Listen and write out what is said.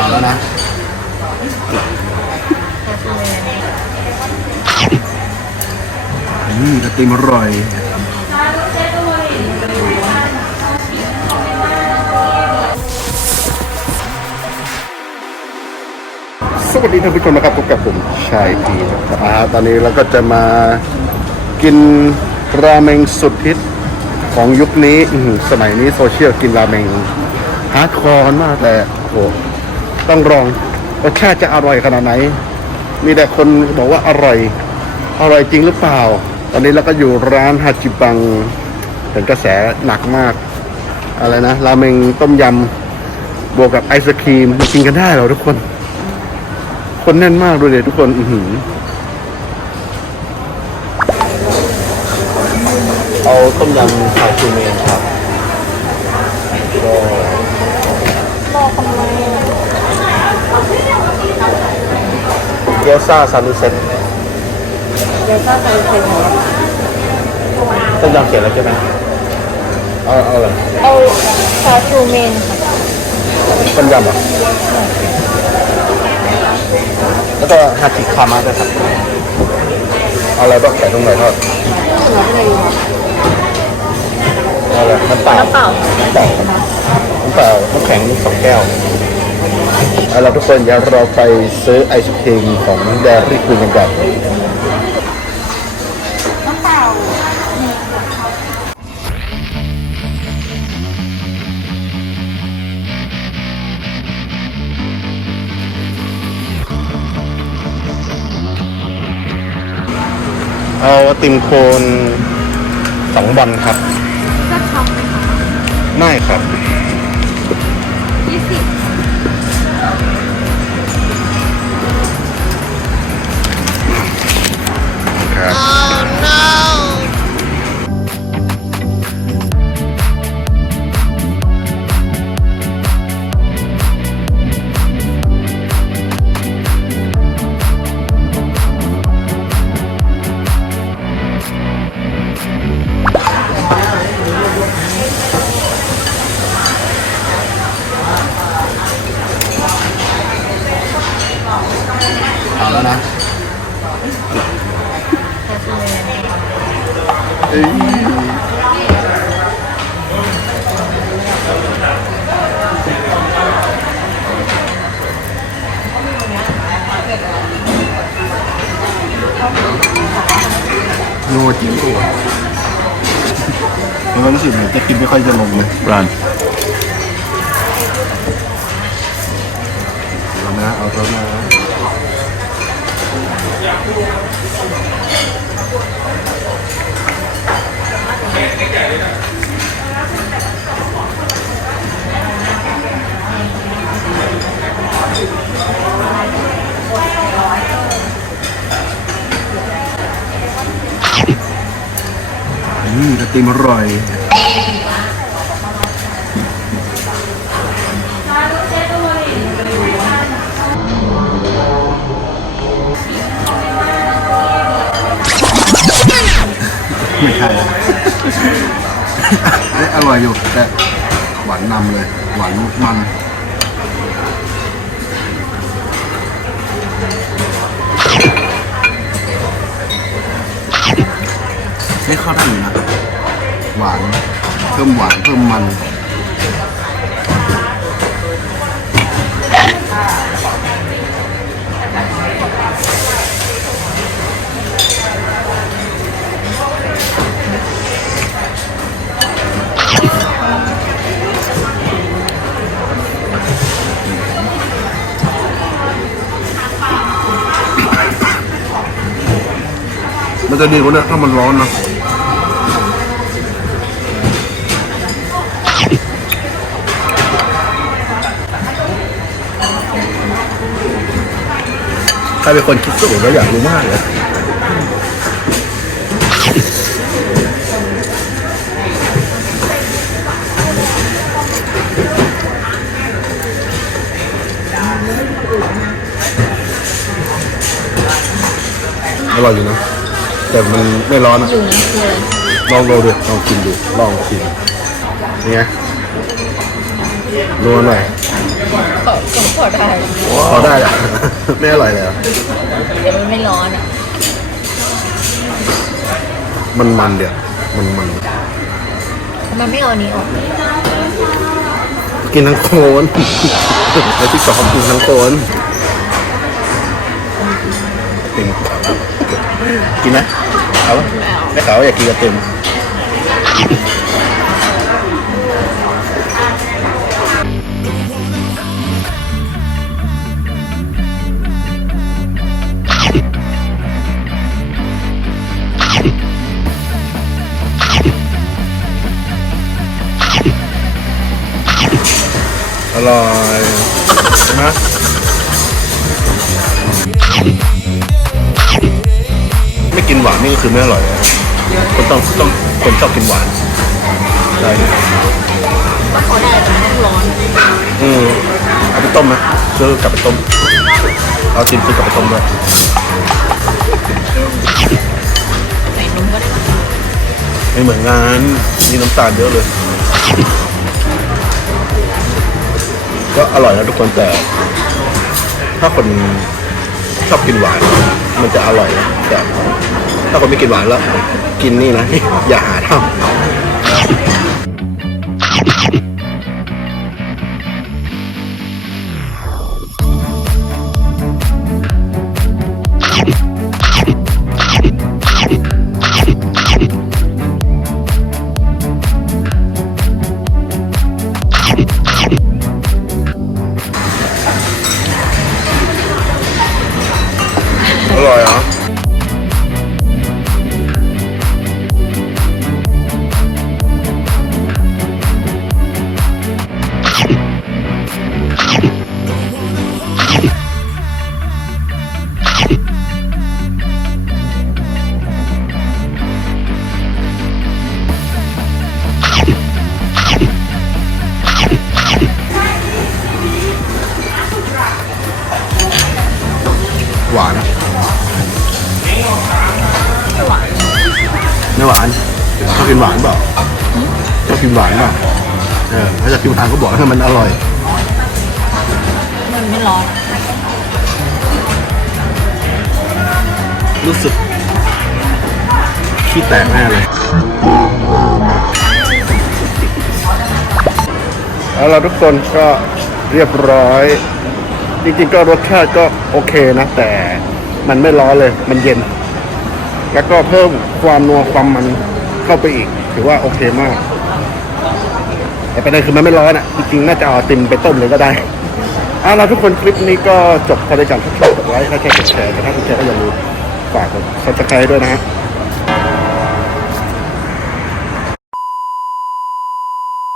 เอาแล้วนะอืมติมอร่อย สวัสดีท่านผู้ชมนะครับพบกับผมชายพีนะครับตอนนี้เราก็จะมากินราเมงสุดฮิตของยุคนี้อื้อหือสมัยนี้โซเชียลกินราเมงฮาร์ดคอร์มากแต่โอ้โห ต้องลองรสชาติจะอร่อยขนาดไหน มีแต่คนบอกว่าอร่อย อร่อยจริงหรือเปล่า ตอนนี้เราก็อยู่ร้านฮาจิบังเป็นกระแสหนักมาก อะไรนะราเมงต้มยำบวกกับไอศครีมมันกินกันได้เหรอทุกคน คนแน่นมากดูเลยทุกคน อือหือเอาต้มยำชาชูเมนครับ กี๊ยวซ่าซาลุเซ็ตเดี๋ยวก็ไปเซ็นต้มยำเขียนแล้วใช่ไหมเอาเอาเลยเอาชาชูเมนค่ะต้มยำเหรอะแล้วก็ฮาจิคามาด้วยครับเอาอะไรบ้างใส่ตรงไหนทอดเหลืออะไรอยู่เอาอะไรน้ำเปล่าน้ำเปล่าน้ำเปล่า น้ำเปล่าน้ำแข็งสองแก้ว เอาล่ะทุกคนเดี๋ยวเราไปซื้อไอศครีมของแดรี่คูนกันก่อนน้ำเปล่าเอาไอติมโคนสองบอลครับก็ช็อปไหมคะ ไม่ครับ เอ้ยโง่จริงตัวมันรู้สึกเหมือนจะกินไม่ค่อยจะลงเลยรันเอานะเอาแล้วนะ อืมไอติมอร่อย ไม่ใช่ อร่อยอยู่แต่หวานนำเลย หวานมันไม่เข้าได้อยู่นะหวานเพิ่มหวานเพิ่มมัน จะดีกว่านี้ถ้ามันร้อนนะใครเป็นคนคิดสูตรแล้วอยากรู้มากเลยอร่อยอยู่นะ แต่มันไม่ร้อนอะอยู่นะคืออะไรลองดูดิลองกินดูลองกินนี่ไงนัวหน่อยขอขอได้พอได้อะไม่อร่อยเลยเหรอเดี๋ยวมันไม่ร้อนอะมันมันเดี๋ยวมันมันมันไม่เอาอันนี้ออกกินทั้งโคน แล้วที่สองกินทั้งโคน กินไหมเอาปะไม่ขาวอยากกินกระเต็มอร่อยใช่ กินหวานนี่ก็คือไม่อร่อยเลยคนต้องต้องคนชอบกินหวานใช่ก็ขอได้แต่มันร้อนอืมเอาไปต้มไหมซื้อกลับไปต้ม เอาติมซื้อกลับไปต้มด้วยใส่นมก็ได้ไม่เหมือนงานมีน้ำตาลเยอะเลย ก็อร่อยนะทุกคนแต่ ถ้าคนชอบกินหวาน มันจะอร่อยนะแต่ถ้าคนไม่กินหวานแล้ว กินนี่นะอย่าหาทำ กินหวานเปล่าเออถ้าจะกินหวานก็บอกให้มันอร่อย มันไม่ร้อนรู้สึกขี้แตกแน่เลยแล้วเอาทุกคนก็เรียบร้อย จริงๆก็รสชาติก็โอเคนะ แต่มันไม่ร้อนเลย มันเย็น แล้วก็เพิ่มความนัวความมันเข้าไปอีก ถือว่าโอเคมาก แต่ประเด็นคือมันไม่ร้อนอะ จริงๆ น่าจะเอาติมไปต้มเลยก็ได้เอาล่ะทุกคนคลิปนี้ก็จบพอได้กันทุกท่านกดไว้ถ้าใช่กดแชร์แต่ถ้าคุณแชร์ก็อย่าลืมฝากกดซับสไครต์ด้วยนะฮะ